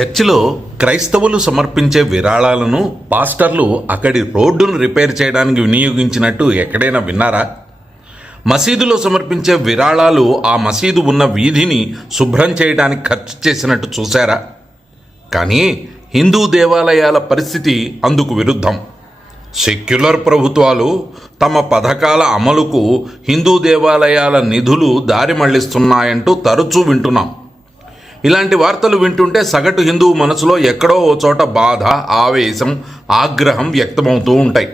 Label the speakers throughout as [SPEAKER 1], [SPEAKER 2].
[SPEAKER 1] చర్చిలో క్రైస్తవులు సమర్పించే విరాళాలను పాస్టర్లు అక్కడి రోడ్డును రిపేర్ చేయడానికి వినియోగించినట్టు ఎక్కడైనా విన్నారా? మసీదులో సమర్పించే విరాళాలు ఆ మసీదు ఉన్న వీధిని శుభ్రం చేయడానికి ఖర్చు చేసినట్టు చూశారా? కానీ హిందూ దేవాలయాల పరిస్థితి అందుకు విరుద్ధం. సెక్యులర్ ప్రభుత్వాలు తమ పథకాల అమలుకు హిందూ దేవాలయాల నిధులు దారి మళ్ళిస్తున్నాయంటూ తరచూ వింటున్నాం. ఇలాంటి వార్తలు వింటుంటే సగటు హిందువు మనసులో ఎక్కడో ఓ చోట బాధ ఆవేశం ఆగ్రహం వ్యక్తమవుతూ ఉంటాయి.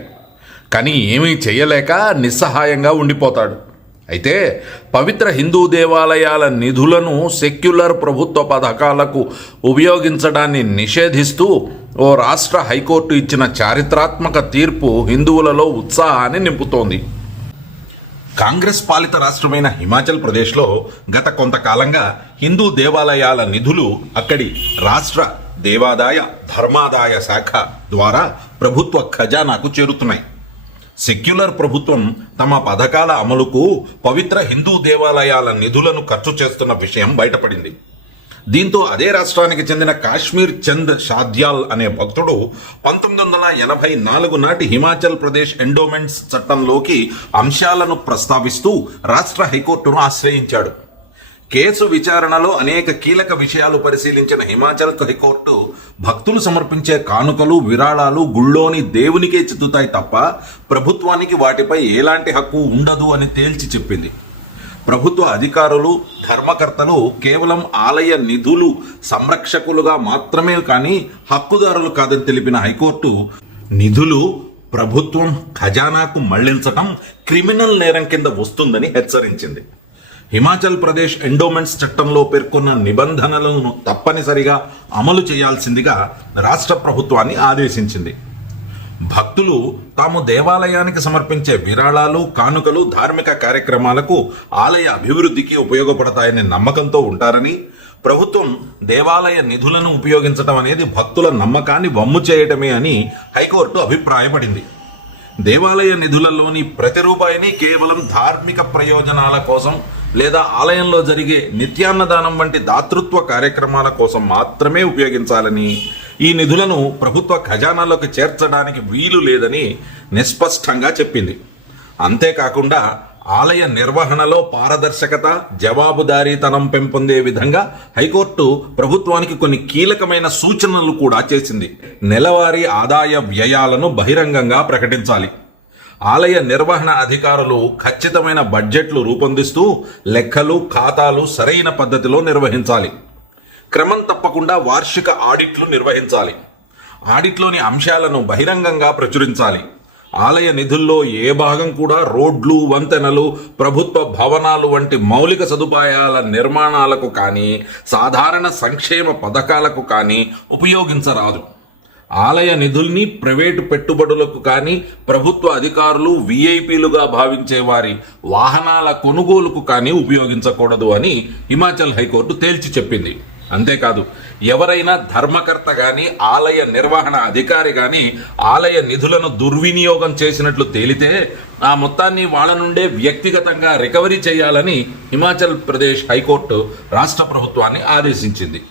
[SPEAKER 1] కానీ ఏమీ చేయలేక నిస్సహాయంగా ఉండిపోతాడు. అయితే పవిత్ర హిందూ దేవాలయాల నిధులను సెక్యులర్ ప్రభుత్వ పథకాలకు ఉపయోగించడాన్ని నిషేధిస్తూ ఓ రాష్ట్ర హైకోర్టు ఇచ్చిన చారిత్రాత్మక తీర్పు హిందువులలో ఉత్సాహాన్ని నింపుతోంది. కాంగ్రెస్ పాలిత రాష్ట్రమైన హిమాచల్ ప్రదేశ్లో గత కొంతకాలంగా హిందూ దేవాలయాల నిధులు అక్కడి రాష్ట్ర దేవాదాయ ధర్మాదాయ శాఖ ద్వారా ప్రభుత్వ ఖజానాకు చేరుతున్నాయి. సెక్యులర్ ప్రభుత్వం తమ పథకాల అమలుకు పవిత్ర హిందూ దేవాలయాల నిధులను ఖర్చు చేస్తున్న విషయం బయటపడింది. దీంతో అదే రాష్ట్రానికి చెందిన కాశ్మీర్ చంద్ షాద్యాల్ అనే భక్తుడు పంతొమ్మిది వందల ఎనభై నాలుగు నాటి హిమాచల్ ప్రదేశ్ ఎండోమెంట్స్ చట్టంలోకి అంశాలను ప్రస్తావిస్తూ రాష్ట్ర హైకోర్టును ఆశ్రయించాడు. కేసు విచారణలో అనేక కీలక విషయాలు పరిశీలించిన హిమాచల్ హైకోర్టు భక్తులు సమర్పించే కానుకలు విరాళాలు గుళ్ళోని దేవునికే చిత్తుతాయి తప్ప ప్రభుత్వానికి వాటిపై ఎలాంటి హక్కు ఉండదు అని తేల్చి చెప్పింది. ప్రభుత్వ అధికారులు ధర్మకర్తలు కేవలం ఆలయ నిధులు సంరక్షకులుగా మాత్రమే కానీ హక్కుదారులు కాదని తెలిపిన హైకోర్టు నిధులు ప్రభుత్వం ఖజానాకు మళ్ళించటం క్రిమినల్ నేరం కింద వస్తుందని హెచ్చరించింది. హిమాచల్ ప్రదేశ్ ఎండోమెంట్స్ చట్టంలో పేర్కొన్న నిబంధనలను తప్పనిసరిగా అమలు చేయాల్సిందిగా రాష్ట్ర ప్రభుత్వాన్ని ఆదేశించింది. భక్తులు తాము దేవాలయానికి సమర్పించే విరాళాలు కానుకలు ధార్మిక కార్యక్రమాలకు ఆలయ అభివృద్ధికి ఉపయోగపడతాయనే నమ్మకంతో ఉంటారని ప్రభుత్వం దేవాలయ నిధులను ఉపయోగించడం అనేది భక్తుల నమ్మకాన్ని వమ్ము చేయటమే అని హైకోర్టు అభిప్రాయపడింది. దేవాలయ నిధులలోని ప్రతి రూపాయిని కేవలం ధార్మిక ప్రయోజనాల కోసం లేదా ఆలయంలో జరిగే నిత్యాన్నదానం వంటి దాతృత్వ కార్యక్రమాల కోసం మాత్రమే ఉపయోగించాలని ఈ నిధులను ప్రభుత్వ ఖజానాలోకి చేర్చడానికి వీలు లేదని నిస్పష్టంగా చెప్పింది. అంతేకాకుండా ఆలయ నిర్వహణలో పారదర్శకత జవాబుదారీతనం పెంపొందే విధంగా హైకోర్టు ప్రభుత్వానికి కొన్ని కీలకమైన సూచనలు కూడా చేసింది. నెలవారీ ఆదాయ వ్యయాలను బహిరంగంగా ప్రకటించాలి. ఆలయ నిర్వహణ అధికారులు ఖచ్చితమైన బడ్జెట్లు రూపొందిస్తూ లెక్కలు ఖాతాలు సరైన పద్ధతిలో నిర్వహించాలి. క్రమం తప్పకుండా వార్షిక ఆడిట్లు నిర్వహించాలి. ఆడిట్లోని అంశాలను బహిరంగంగా ప్రచురించాలి. ఆలయ నిధుల్లో ఏ భాగం కూడా రోడ్లు వంతెనలు ప్రభుత్వ భవనాలు వంటి మౌలిక సదుపాయాల నిర్మాణాలకు కానీ సాధారణ సంక్షేమ పథకాలకు కానీ ఉపయోగించరాదు. ఆలయ నిధుల్ని ప్రైవేటు పెట్టుబడులకు కానీ ప్రభుత్వ అధికారులు విఐపీలుగా భావించే వారి వాహనాల కొనుగోలుకు కానీ ఉపయోగించకూడదు అని హిమాచల్ హైకోర్టు తేల్చి చెప్పింది. అంతేకాదు ఎవరైనా ధర్మకర్త కానీ ఆలయ నిర్వహణ అధికారి కానీ ఆలయ నిధులను దుర్వినియోగం చేసినట్లు తేలితే ఆ మొత్తాన్ని వాళ్ళ నుండే వ్యక్తిగతంగా రికవరీ చేయాలని హిమాచల్ ప్రదేశ్ హైకోర్టు రాష్ట్ర ప్రభుత్వాన్ని ఆదేశించింది.